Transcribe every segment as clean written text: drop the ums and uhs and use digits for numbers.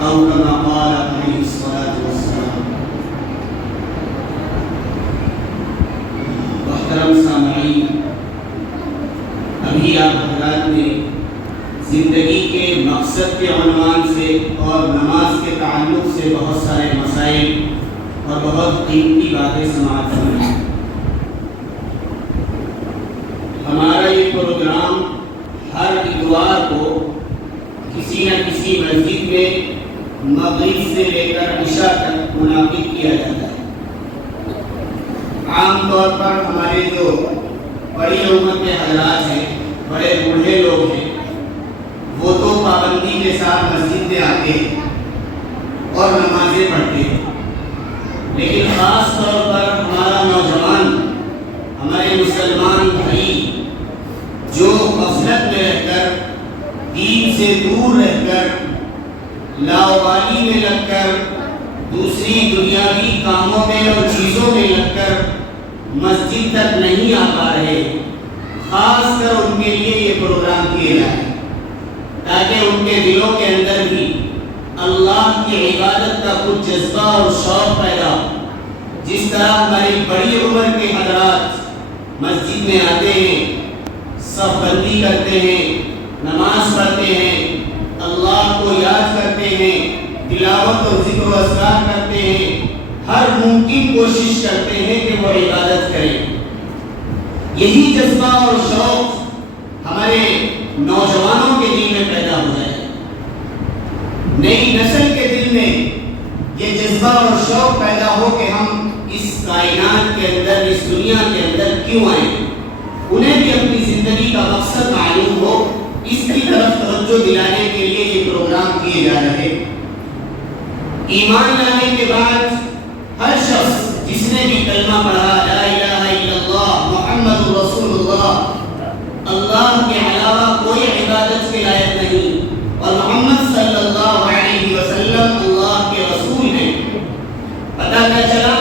او کما قال علیہ الصلوۃ والسلام۔ محترم سامعین، ابھی آپ حضرات نے زندگی کے مقصد کے عنوان سے اور نماز کے تعلق سے بہت سارے مسائل اور بہت قیمتی باتیں سماعت فرمائیں۔ ہمارا یہ پروگرام ہر اتوار کو کسی نہ کسی مسجد میں مغرب سے لے کر عشاء تک منعقد کیا جاتا ہے۔ عام طور پر ہمارے جو بڑی عمر کے حضرات ہیں، بڑے بوڑھے لوگ ہیں، وہ تو پابندی کے ساتھ مسجد میں آتے ہیں اور نمازیں پڑھتے ہیں، لیکن خاص طور پر ہمارا نوجوان، ہمارے مسلمان بھائی جو غفلت میں رہ کر، دین سے دور رہ کر، لاوبالی میں لگ کر، دوسری دنیاوی کاموں میں اور چیزوں میں لگ کر مسجد تک نہیں آ پا رہے، خاص کر ان کے لیے یہ پروگرام کیے جائے تاکہ ان کے دلوں کے اندر بھی اللہ کی عبادت کا کچھ جذبہ اور شوق پیدا ہو۔ جس طرح ہماری بڑی عمر کے حضرات مسجد میں آتے ہیں، صف بندی کرتے ہیں، نماز پڑھتے ہیں، اللہ کو یاد کرتے ہیں، تلاوت اور ذکر و اذکار کرتے ہیں، ہر ممکن کوشش کرتے ہیں کہ وہ عبادت کریں۔ یہی جذبہ اور شوق ہمارے نوجوانوں کے دل میں پیدا ہو جائے، نئی نسل کے دل میں یہ جذبہ اور شوق پیدا ہو کہ ہم اس کائنات کے اندر، اس دنیا کے اندر کیوں آئے، انہیں بھی اپنی زندگی کا مقصد معلوم ہو۔ اس کی طرف توجہ دلانے کے لیے یہ پروگرام کیے جا رہے۔ ایمان لانے کے بعد ہر شخص جس نے بھی کلمہ پڑھا، لا الہ الا اللہ محمد رسول اللہ، اللہ کے علاوہ کوئی عبادت کے لائق نہیں اور محمد صلی اللہ علیہ وسلم اللہ کے رسول ہیں، پتہ کیا چلا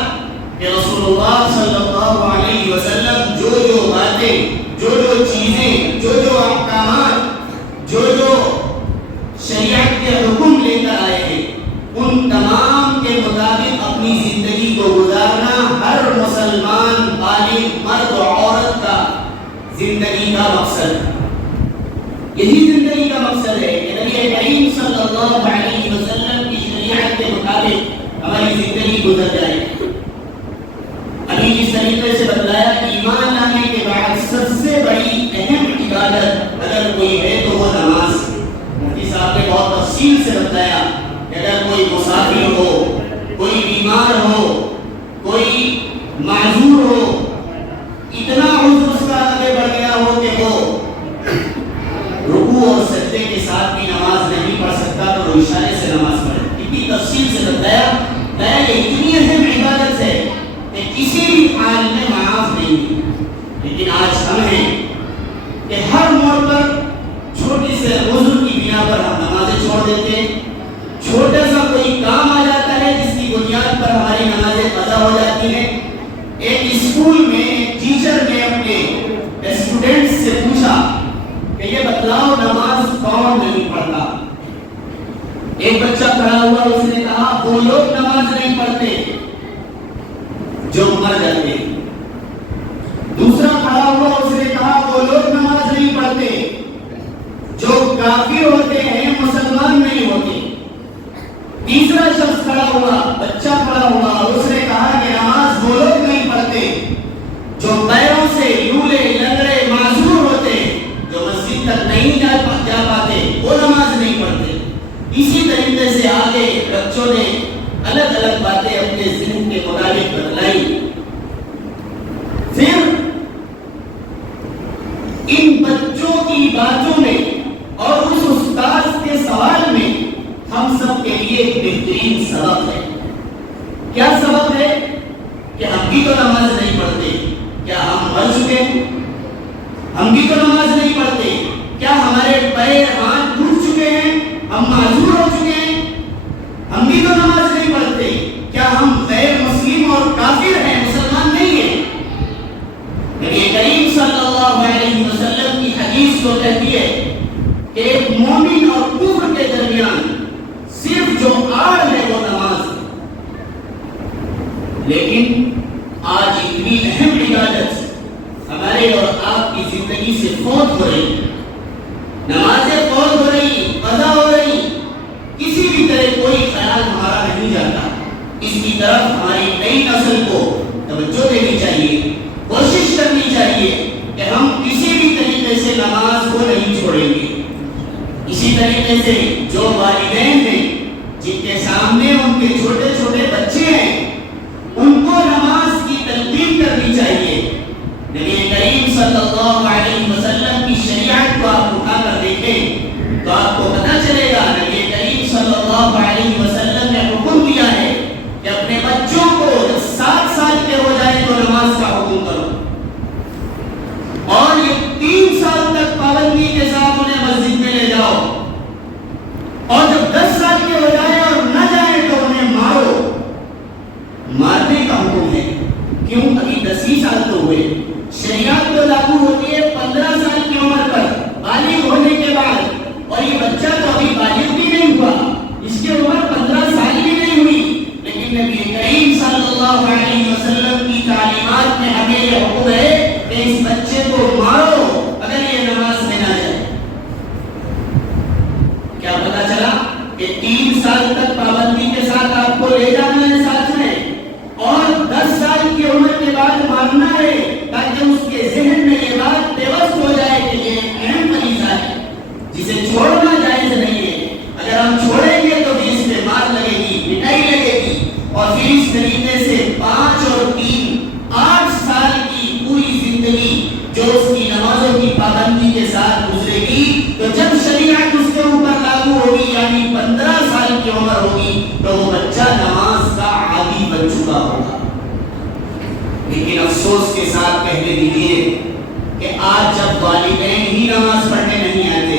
کہ رسول اللہ صلی اللہ علیہ وسلم جو باتیں، جو چیزیں، جو احکامات، جو شریعت کے حکم لے کر آئے ہیں، ان تمام کے مطابق اپنی زندگی کو گزارنا ہر مسلمان بالغ مرد و عورت کا زندگی کا مقصد ہے۔ یہی زندگی کا مقصد ہے کہ نبی کریم صلی اللہ علیہ وسلم کی شریعت کے مطابق ہماری زندگی گزر جائے۔ ابھی جس طریقے سے بتلایا کہ ایمان لانے کے بعد سب سے بڑی اہم عبادت اگر کوئی ہے تو وہ نماز ہے۔ مفتی صاحب نے بہت تفصیل سے بتایا کہ اگر کوئی مسافر ہو، کوئی بیمار ہو، کوئی معذور ہو، اتنا عذر اس کا آگے بڑھ گیا ہو کہ وہ رکوع اور سجدے کے ساتھ بھی نماز نہیں پڑھ سکتا تو وہ اشارے سے نماز پڑھے۔ اتنی تفصیل سے بتایا کہ اتنی اہم عبادت ہے کہ کسی بھی حال میں معاف نہیں۔ لیکن آج ہم ہیں کہ ہر موڑ پر چھوٹی سے عذر کی بنا پر ہم نمازیں چھوڑ دیتے ہیں، چھوٹا سا کوئی کام آ جاتا ہے جس کی بنیاد پر ہماری نمازیں قضا ہو جاتی ہیں۔ ایک اسکول میں ایک ٹیچر نے اپنے اسٹوڈنٹس سے پوچھا کہ یہ بتلاؤ نماز کون نہیں پڑھتا؟ ایک بچہ کھڑا ہوا، اس نے کہا وہ لوگ نماز نہیں پڑھتے جو مر جاتے ہیں۔ دوسرا کھڑا ہوا، اس نے کہا وہ لوگ نماز نہیں پڑھتے جو کافر ہوتے ہیں، مسلمان نہیں ہوتے۔ تیسرا شخص کھڑا ہوا، بچہ کھڑا ہوا، اس نے کہا کہ نماز وہ لوگ نہیں پڑھتے جو پیروں سے لولے لنگڑے معذور ہوتے، جو مسجد تک نہیں جا پاتے، وہ نماز نہیں پڑھتے۔ اسی طریقے سے آگے بچوں نے الگ الگ باتیں اپنے ذہن کے مطابق بتلائی۔ پھر ان بچوں کی باتوں میں اور اس استاد کے سوال میں ہم سب کے لیے ایک بہترین سبق ہے۔ کیا سبق ہے؟ کہ ہم بھی تو نماز نہیں پڑھتے، کیا ہم مر چکے ہیں؟ ہم بھی تو نماز نہیں پڑھتے، کیا ہمارے پیر ہاتھ ٹوٹ چکے ہیں؟ ہم معذور ہو چکے ہیں؟ ہم بھی تو نماز نہیں پڑھتے، کیا ہم غیر مسلم اور کافر ہیں، مسلمان نہیں ہیں؟ نبی کریم صلی اللہ علیہ وسلم کی حدیث تو کہتی ہے کہ ایک مومن اور کفر کے درمیان صرف صرف جو آڑ ہے وہ نماز ہے. لیکن آج اتنی اہم عبادت ہمارے اور آپ کی زندگی سے فوت ہو رہی، نمازیں فوت ہو رہی، قضا ہو رہی، کسی بھی طرح کوئی خیال ہمارا نہیں جاتا. اس کی طرف ہماری نئی نسل کو توجہ دینی چاہیے، کوشش کرنی چاہیے کہ ہم کسی بھی طریقے سے نماز کو نہیں چھوڑیں گے. اسی طریقے سے جو والدین ہیں جن کے سامنے ان کے چھوٹے چھوٹے بچے ہیں، ان کو نماز کی تلقین کرنی چاہیے. نبی کریم صلی اللہ علیہ وسلم کی شریعت کو آپ اٹھا کر دیکھیں تو آپ کو پتہ چلے گا. نبی کریم صلی اللہ علیہ وسلم نے حکم دیا ہے کہ اپنے بچوں کو جب 7 سال کے ہو جائیں تو نماز کا حکم کرو، اور یہ 3 سال تک پابندی کے ساتھ انہیں مسجد میں لے جاؤ، اور جب 10 سال کے ہو جائیں اور نہ جائیں تو انہیں مارو. مارنے کا حکم ہے. کیوں؟ ابھی 10 سال تو ہوئے. شریعت تو لاگو ہوتی ہے 15 سال کی عمر پر، بالغ ہونے کے بعد، اور یہ بچہ تو ابھی بالغ بھی نہیں ہوا، اس کی عمر 15 سال بھی نہیں ہوئی. لیکن نبی کریم صلی اللہ علیہ وسلم کی تعلیمات میں ہمیں یہ حکم ہے کہ اس بچے کو مارو اگر یہ نماز میں نہ جائے. کیا پتا چلا کہ 3 سال تک پابندی کے ساتھ آپ کو لے جانا ہے ساتھ میں، اور 10 سال کی عمر کے بعد ماننا ہے، تاکہ اس کے ذہن میں یہ بات پیوست ہو جائے کہ یہ اہم فریضہ ہے جسے چھوڑنا جائز نہیں ہے. اگر ہم چھوڑیں گے تو بھی اس پہ مار لگے گی، پٹائی لگے گی، اور پھر اس طریقے سے 5 اور 3 8 سال کی پوری زندگی جو اس کی نمازوں کی پابندی کے ساتھ گزرے گی، تو جب شریعت اس کے اوپر لاگو ہوگی یعنی 15 سال کی عمر ہوگی تو وہ بچہ نماز کا عادی بن چکا ہوگا. لیکن افسوس کے ساتھ کہنے دیجیے کہ آج جب والدین ہی نماز پڑھنے نہیں آتے،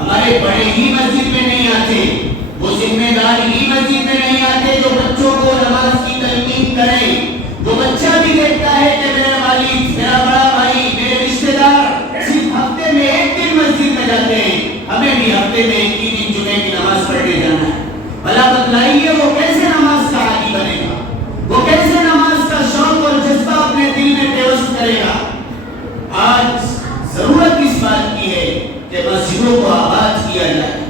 ہمارے بڑے ہی مسجد میں نہیں آتے، وہ ذمہ دار ہی مسجد میں نہیں آتے جو بچوں کو نماز کی تلقین کریں. وہ بچہ بھی دیکھتا ہے کہ میرے والد، میرا بڑا بھائی، میرے رشتے دار صرف ہفتے میں 1 دن مسجد میں جاتے ہیں، ہمیں بھی ہفتے میں 1 ہی دن جمعے کی نماز پڑھنے جانا ہے. بھلا بتلائیے وہ کیسے نماز کا عادی بنے گا؟ وہ کیسے نماز کا شوق اور جذبہ اپنے دل میں پیوست کرے گا؟ آج ضرورت اس بات کی ہے کہ مسجدوں کو آباد کیا جائے.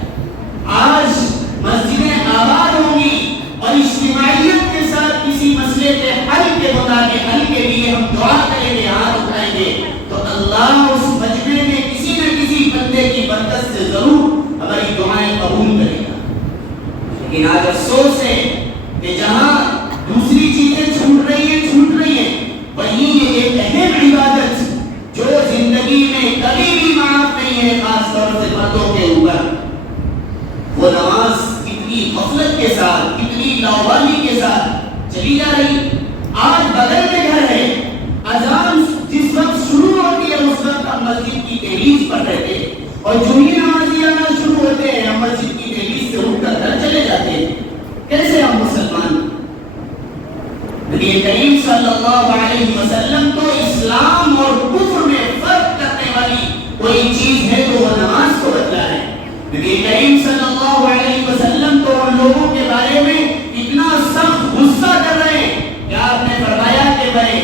آج مسجدیں آباد ہوں گی اور اجتماعیت کے ساتھ کسی مسئلے کے حل کے مطابق حل کے لیے ہم دعا کریں گے، ہاتھ اٹھائیں گے، تو اللہ اس مجمع میں کسی نہ کسی بندے کی برکت سے ضرور ہماری دعائیں قبول کرے گا. لیکن آج افسوس ہے کہ جہاں دوسری چیزیں چھوٹ رہی ہیں وہیں یہ ایک اہم عبادت جو زندگی میں کبھی بھی معاف نہیں ہے، خاص طور سے مردوں کے اوپر، وہ نماز کتنی غفلت کے ساتھ، کتنی لاوانی کے ساتھ چلی جا رہی. آج بغل میں گھر ہے، اذان جس وقت شروع ہوتی ہے اس وقت ہم مسجد کی دہلیز پر رہتے ہیں، اور جو ہی نمازی آنا شروع ہوتے ہیں ہم مسجد کی دہلیز سے اٹھ کر گھر چلے جاتے ہیں. کیسے ہم مسلمان؟ نبی کریم صلی اللہ علیہ وسلم تو اسلام اور کفر میں فرق کرنے والی کوئی چیز ہے تو وہ نماز کو بتلا ہے. نبی کریم صلی اللہ علیہ وسلم تو ان لوگوں کے بارے میں اتنا سخت غصہ کر رہے ہیں کہ آپ نے فرمایا کہ میں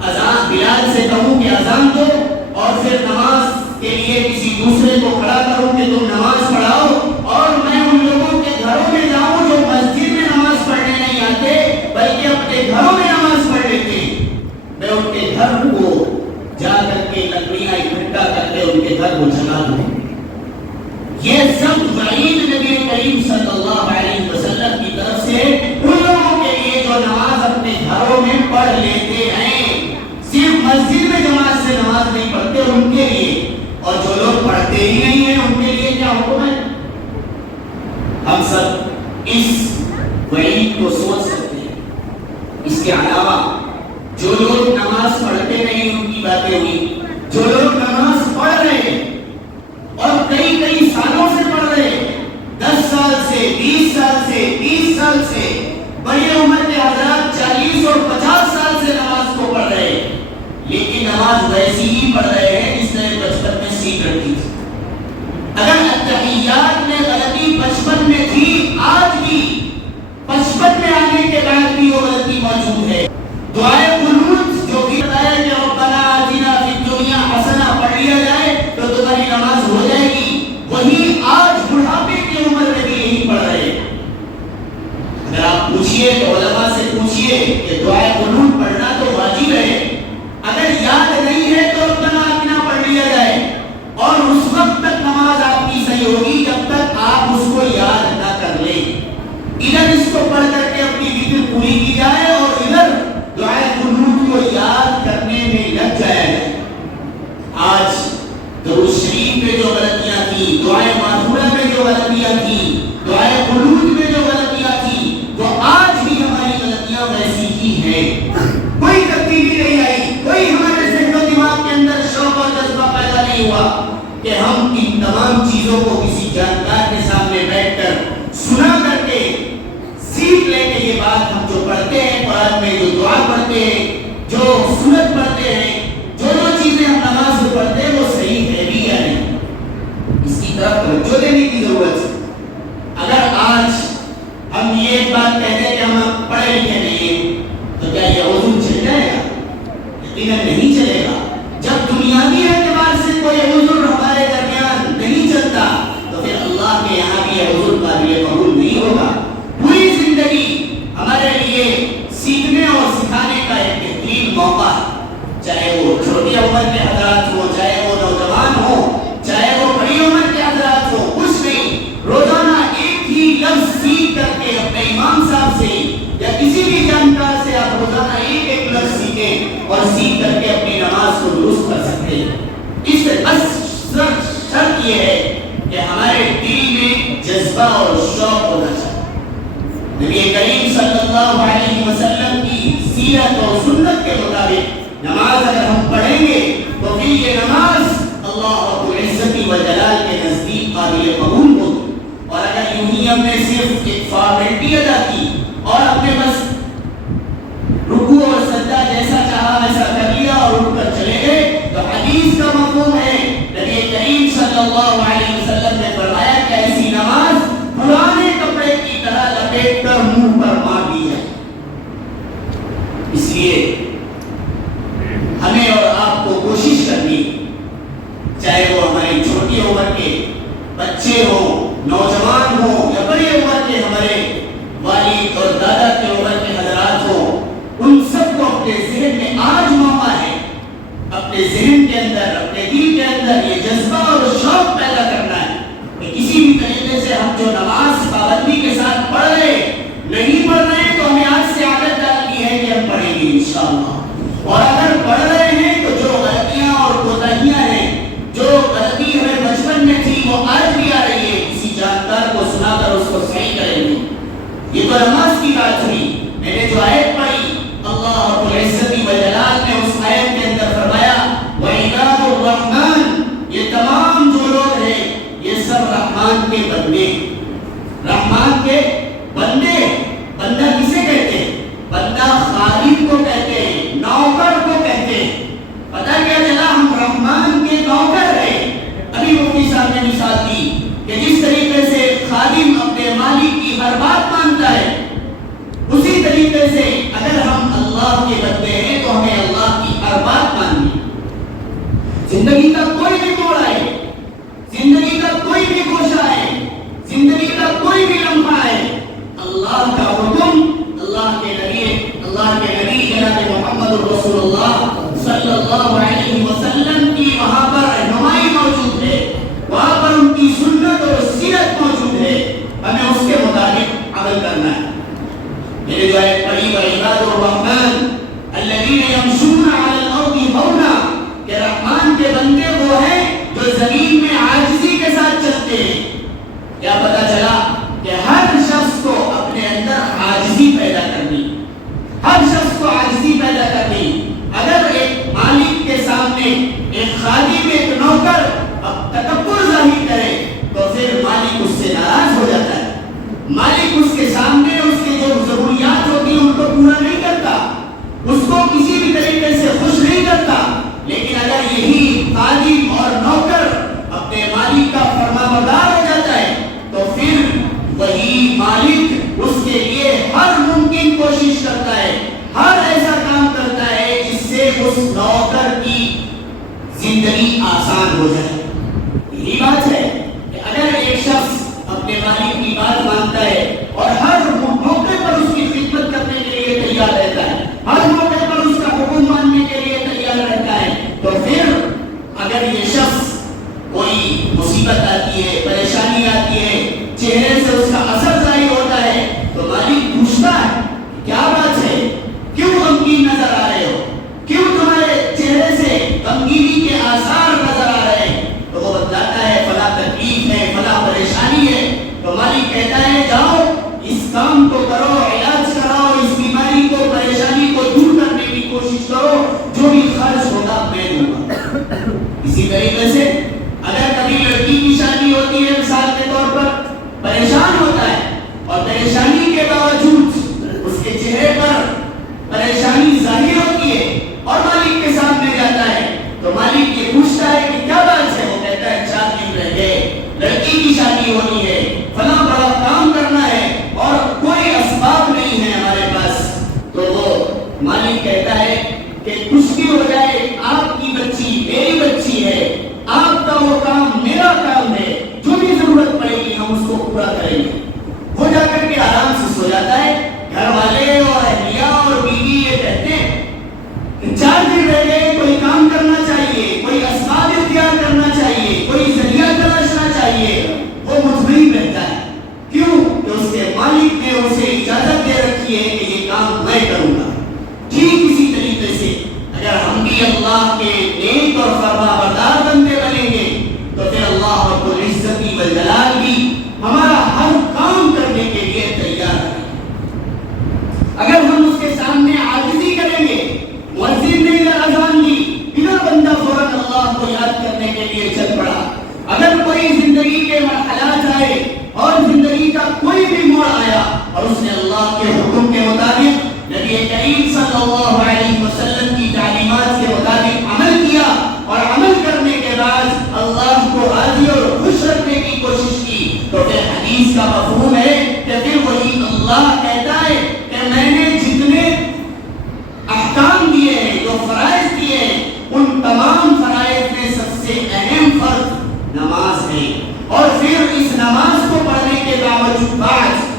اذان بلال سے کہوں کہ اذان دو، اور پھر نماز کے لیے کسی دوسرے کو کھڑا کروں کہ تم نماز پڑھاؤ، اور میں ان لوگوں کے گھروں میں جاؤں جو مسجد میں نماز پڑھنے نہیں آتے بلکہ اپنے گھروں میں نماز پڑھ لیتے ہیں. میں ان کے گھر کو جا کر کے لکڑیاں اکٹھا کر کے ان کے گھر کو جلا دوں. یہ سب وعید نبی کریم صلی اللہ علیہ وسلم کی طرف سے ان لوگوں کے لیے جو نماز اپنے گھروں میں پڑھ لیتے ہیں، صرف مسجد میں جماعت سے نماز نہیں پڑھتے ان کے لیے، اور جو لوگ پڑھتے ہی نہیں ہیں ان کے لیے کیا حکم ہے؟ ہم سب اس وعید کو سوچ سکتے ہیں. اس کے علاوہ جو لوگ نماز پڑھتے نہیں ان کی باتیں ہوئی، جو لوگ نماز پڑھ رہے ہیں اور کئی سالوں سے پڑھ رہے ہیں، 10 سال سے، 20 سال سے، 30 سال سے، بڑی عمر کے حضرات 40 اور 50 سال سے نماز کو پڑھ رہے ہیں، لیکن نماز ویسی ہی پڑھ رہے ہیں جس نے بچپن میں سیکھ رکھی تھی. اگر اتحیات میں غلطی بچپن میں تھی، آج موجود ہے. دعائے قنوت جو بھی بتایا کہ ربنا آتنا فی الدنیا حسنہ پڑھ لیا جائے تو تمہاری نماز ہو جائے گی، وہی آج بڑھاپے کی عمر میں بھی یہی پڑھ رہے ہیں. اگر آپ پوچھئے تو علماء سے پوچھئے کہ دعائے قنوت پڑھنا تو واجب ہے، اگر یاد نہیں ہے تو ربنا آتنا پڑھ لیا جائے، اور اس وقت تک نماز آپ کی صحیح ہوگی جب تک آپ اس کو یاد نہ کر لیں. ادھر اس کو پڑھ کر کے اپنی وتر پوری کی جائے اور ادھر دعائے قنوت کو یاد کرنے میں لگ جایا جائے. آج درود شریف میں جو غلطیاں تھیں، دعائے معذورہ میں جو غلطیاں تھیں، دعائے قنوت میں جو غلطیاں تھیں، وہ آج بھی ہماری غلطیاں ویسی ہی ہیں. کوئی تبدیلی نہیں آئی، کوئی ہمارے ذہن و دماغ کے اندر شوق اور جذبہ پیدا نہیں ہوا کہ ہم ان تمام چیزوں کو کسی جانکار کے سامنے بیٹھ کر سنا کر کے سیکھ لیں کہ یہ بات ہم جو پڑھتے ہیں قرآن میں، جو دعا پڑھتے ہیں، جو سنت پڑھتے ہیں، جو چیزیں ہم نماز میں پڑھتے ہیں وہ صحیح ہے بھی یا نہیں. اس کی طرف توجہ دینے کی ضرورت ہے. اگر آج ہم یہ بات کہتے ہیں کہ ہم پڑھے لکھے نہیں ہیں تو کیا یہ عذر چل جائے گا؟ یقیناً نہیں چلے گا. جب دنیاوی اعتبار سے کوئی عذر ہمارے درمیان نہیں چلتا تو پھر اللہ کے یہاں بھی یہ عذر قابل قبول نہیں ہوگا. پوری زندگی ہمارے لیے سیکھنے اور سکھانے کا ایک بہترین موقع ہے، چاہے وہ چھوٹی عمر کے حضرات ہوں، چاہے وہ نوجوان ہوں، چاہے وہ بڑی عمر کے حضرات ہوں، کچھ نہیں، روزانہ ایک ہی لفظ سیکھ کر کے اپنے امام صاحب سے یا کسی بھی جانکار سے آپ روزانہ ایک ایک لفظ سیکھیں اور سیکھ کر کے اپنی نماز کو درست کر سکتے ہیں. اس سے بس شرط یہ ہے کہ ہمارے دل میں جذبہ اور شوق ہونا چاہیے. نبی کریم صلی اللہ علیہ وسلم کی سیرت اور سنت کے مطابق نماز اگر ہم پڑھیں گے تو پھر یہ نماز اللہ رب العزت و جلال کے نزدیک قابل قبول ہوگی. اور اگر یوں ہی ہم نے صرف ایک فارمیلٹی ادا کی اور اپنے بس رکوع اور سجدہ جیسا چاہا ویسا کر لیا اور اٹھ کر چلے گئے تو حدیث کا مفہوم ہے نبی کریم صلی اللہ علیہ وسلم نے فرمایا کہ ایسی نماز پرانے کپڑے کی طرح لپیٹ کر منہ پر مار دی جائے. اس لیے ہمیں اور آپ کو کوشش کرنی، چاہے وہ ہماری چھوٹی عمر کے بچے ہوں، نوجوان ہوں، یا بڑی عمر کے ہمارے والد اور دادا کے عمر کے حضرات ہوں، ان سب کو اپنے ذہن میں آج موقع ہے اپنے ذہن کے اندر، اپنے دل کے اندر یہ جذبہ اور شوق پیدا کرنا ہے کہ کسی بھی طریقے سے ہم جو نماز پابندی کے ساتھ پڑھ رہے نہیں پڑھ رہے تو ہمیں آج سے عادت ڈالنی ہے کہ ہم پڑھیں گے انشاءاللہ. اور اگر پڑھ رہے ہیں تو جو غلطیاں اور کوتاہیاں ہیں، جو غلطی ہمیں بچپن میں تھی وہ آج بھی آ رہی ہے، کسی جانکار کو سنا کر اس کو صحیح کریں گے. یہ تو نماز کی بات ہوئی. میں نے جو آیت پڑھی اللہ رب العزت و جلال نے اس آیت کے اندر فرمایا وَعِبَادُ الرَّحْمَنِ، یہ تمام جو لوگ ہیں یہ سب رحمان کے بندے. رحمان کے بندے. بندہ کسے کہتے ہیں؟ بندہ خادم کو کہتے ہیں، نوکر کو کہتے ہیں. پتہ کیا چلا؟ ہم رحمان کے نوکر ہیں. ابھی مفتی صاحب نے مثال دی کہ جس طریقے سے خادم اپنے مالک کی ہر بات مانتا ہے، اسی طریقے سے اگر ہم اللہ کے بندے ہیں تو ہمیں اللہ کی ہر بات ماننی. زندگی کا کوئی بھی موڑ آئے، زندگی کا کوئی بھی گوشہ ہے، زندگی کا کوئی بھی لمحہ ہے، اللہ کا حکم، اللہ کے نبی جناب محمد رسول اللہ صلی اللہ علیہ وسلم کی وہاں پر رہنمائی موجود ہے، وہاں پر ان کی سنت اور سیرت موجود ہے. ہمیں اس کے مطابق عمل کرنا ہے. میرے جو ہے پڑھی وعباد الرحمن الذین یمشون علی الارض ہونا کہ رحمان کے بندے وہ ہیں جو زمین میں عاجزی کے ساتھ چلتے ہیں. کیا پتا چلا کہ ہر شخص کو اپنے اندر عاجزی پیدا کرنی، ہر شخص کو عاجزی پیدا کرنی. اگر ایک مالک کے سامنے ایک خادم، ایک نوکر اب تکبر ظاہر کرے تو پھر مالک اس سے ناراض ہو جاتا ہے. مالک اس کے سامنے اس کے جو ضروریات ہوتی ہیں ان کو پورا نہیں کرتا، اس کو کسی بھی طریقے سے خوش نہیں کرتا. لیکن اگر یہی خادم اور نوکر اپنے مالک کا فرمانبردار ہو جاتا ہے تو پھر وہی مالک اس کے لیے ہر ممکن کوشش کرتا ہے، ہر ایسا کام کرتا ہے جس سے اس نوکر کی زندگی آسان ہو جائے۔ یہی بات ہے کہ اگر ایک شخص اپنے مالک کی بات مانتا ہے اور ہر موقع پر اس کی خدمت کرنے کے لیے تیار رہتا ہے، ہر موقع پر اس کا حکم ماننے کے لیے تیار رہتا ہے، تو پھر اگر یہ شخص کوئی مصیبت آتی ہے، پریشانی آتی ہے، چہرے سے اس کا اثر ظاہر ہوتا ہے، تو مالک پوچھتا ہے کیا بات ہے، کیوں غمگین نظر آ رہے ہو، کیوں تمہارے چہرے سے غمگینی کے آثار نظر آ رہے ہیں؟ تو وہ بتاتا ہے فلاں تکلیف ہے، فلاں پریشانی ہے۔ تو مالک کہتا ہے جاؤ اس کام کو کرو، علاج کراؤ، اس بیماری کو، پریشانی کو دور کرنے کی کوشش کرو، جو بھی خرچ ہوگا میں دوں گا۔ اسی طریقے سے اگر کبھی لڑکی کی شادی ہوتی ہے، مثال کے طور پر پریشان ہوتا ہے اور پریشانی کے باوجود اس کے چہرے پر پریشانی ظاہر ہوتی ہے اور مالک کے سامنے جاتا ہے، تو مالک یہ پوچھتا ہے کہ کیا بات ہے؟ وہ کہتا ہے 4 دن رہ گئے، لڑکی کی شادی ہونی ہے، فلاں بڑا کام کرنا ہے اور کوئی اسباب نہیں ہے ہمارے پاس۔ تو وہ مالک کہتا ہے کہ کچھ بھی ہو جائے، آپ کی بچی میری بچی ہے، آپ کا وہ کام میرا کام ہے، جو بھی ضرورت پڑے گی ہم اس کو پورا کریں گے۔ وہ جا کر کے آرام سے سو جاتا ہے۔ گھر والے اور اہلیہ اور بیوی یہ کہتے ہیں کہ 4 دن رہ گئے، کوئی کام کرنا چاہیے، کوئی اسباب اختیار کرنا چاہیے، کوئی ذریعہ تلاشنا چاہیے۔ وہ مطمئن رہتا ہے، کیوں کہ اس کے مالک نے اسے اجازت دے رکھی ہے کہ یہ کام میں کروں گا۔ ٹھیک اسی طریقے سے اگر ہم بھی اللہ کے نیک اور فرما بردار بندے بنیں گے تو پھر اللہ رب العزت والجلال بھی ہمارا ہر کام کرنے کے لیے تیار ہے۔ اگر ہم اس کے سامنے عاجزی کریں گے، مؤذن نے ادھر اذان دی، ادھر بندہ فوراً اللہ کو یاد کرنے کے لیے چل پڑا۔ اگر کوئی زندگی کے مرحلات آئے اور زندگی کا کوئی بھی موڑ آیا اور اس نے اللہ کے حکم کے مطابق، نبی کریم صلی اللہ علیہ وسلم کی تعلیمات کے مطابق عمل کیا اور عمل کرنے کے بعد اللہ کو راضی اور خوش رکھنے کی کوشش کی، تو پھر حدیث کا مفہوم ہے کہ پھر وہی اللہ کہتا ہے کہ میں نے جتنے احکام دیے ہیں، جو فرائض دیے ہیں، ان تمام فرائض میں سب سے اہم فرض نماز ہے، اور پھر اس نماز کو پڑھنے کے بعد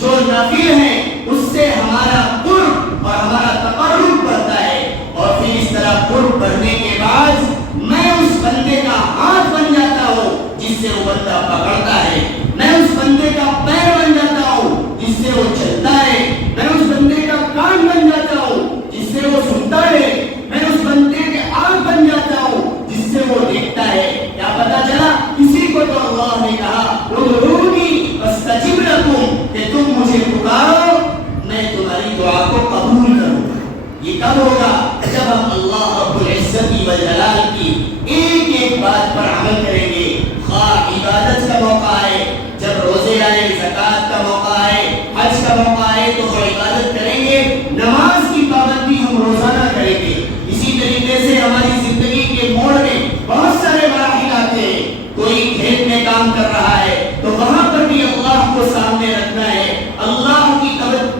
جو نفل ہے اس سے ہمارا قرب اور ہمارا تقرب بڑھتا ہے، اور پھر اس طرح قرب بڑھنے کے بعد میں اس بندے کا ہاتھ بن جاتا ہوں جس سے وہ بندہ پکڑتا ہے، میں اس بندے کا پیر بن جاتا ہوں جس سے وہ چلتا ہے، میں اس بندے کا کان بن جاتا ہوں جس سے وہ سنتا ہے، میں اس بندے کے آنکھ بن جاتا ہوں جس سے وہ دیکھتا ہے۔ کیا پتا چلا؟ اسی کو تو اللہ نے کہا ادعونی استجب لکم، کہ تم مجھے پکارو میں تمہاری دعا کو قبول کروں گا۔ یہ کب ہوگا؟ جب ہم اللہ رب العزت والجلال کی ایک ایک بات پر عمل کریں گے، خواہ عبادت کا موقع آئے، جب روزے آئے، زکوٰۃ کا موقع آئے، حج کا موقع آئے تو وہ عبادت کریں گے، نماز کی پابندی ہم روزانہ کریں گے۔ اسی طریقے سے ہماری زندگی کے موڑ میں بہت سارے مراحل آتے ہیں، کوئی کھیت میں کام کر رہا ہے تو وہاں پر بھی اللہ کو سامنے رکھنا ہے، اللہ کی طرف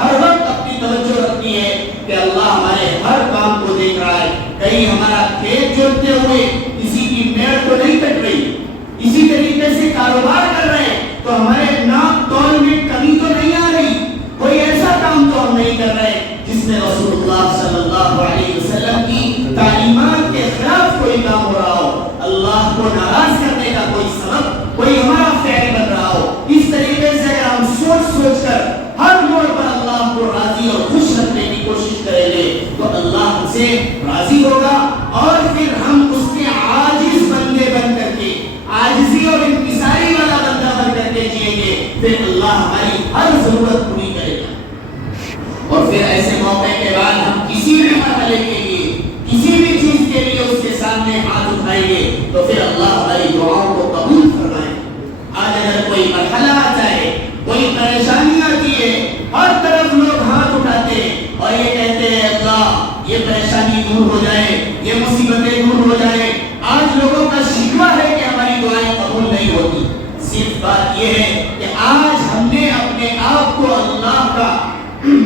ہر وقت اپنی توجہ رکھنی ہے کہ اللہ ہمارے ہر کام کو دیکھ رہا ہے، کہیں ہمارا کھیت جوتتے ہوئے کسی کی میڑ تو نہیں کٹ رہی، اسی طریقے سے کاروبار کر رہے ہیں تو ہمارے ناپ تول میں کمی تو نہیں آ رہی، کوئی ایسا کام تو ہم نہیں کر رہے جس میں رسول اللہ صلی اللہ علیہ وسلم کی تعلیمات کے خلاف کوئی کام ہو رہا ہو، اللہ کو ناراض کرنے کا کوئی سبب، کوئی ہمارا فعل بن رہا ہو۔ اس طریقے سے اگر ہم سوچ کر ہر موڑ پر اللہ کو راضی اور خوش رکھنے کی کوشش کریں گے تو اللہ ہم سے راضی ہوگا، اور پھر ہم اس کے عاجز بندے بن کر کے، عاجزی اور انکساری والا بندہ بن کر کے جئیں گے، پھر اللہ ہماری ہر ضرورت پوری کرے گا۔ اور پھر ایسے موقع کے بعد ہم کسی بھی مرحلے کے لیے، کسی بھی چیز کے لیے اس کے سامنے ہاتھ اٹھائیں گے تو پھر اللہ ہماری دعاؤں کو قبول فرمائے۔ آج اگر کوئی مرحلہ آ جائے، کوئی پریشانی آتی ہے، ہر طرف لوگ ہاتھ اٹھاتے ہیں اور یہ کہتے ہیں اللہ یہ پریشانی دور ہو جائے، یہ مصیبتیں دور ہو جائیں۔ آج لوگوں کا شکوہ ہے کہ ہماری دعائیں قبول نہیں ہوتی۔ صرف بات یہ ہے کہ آج ہم نے اپنے آپ کو اللہ کا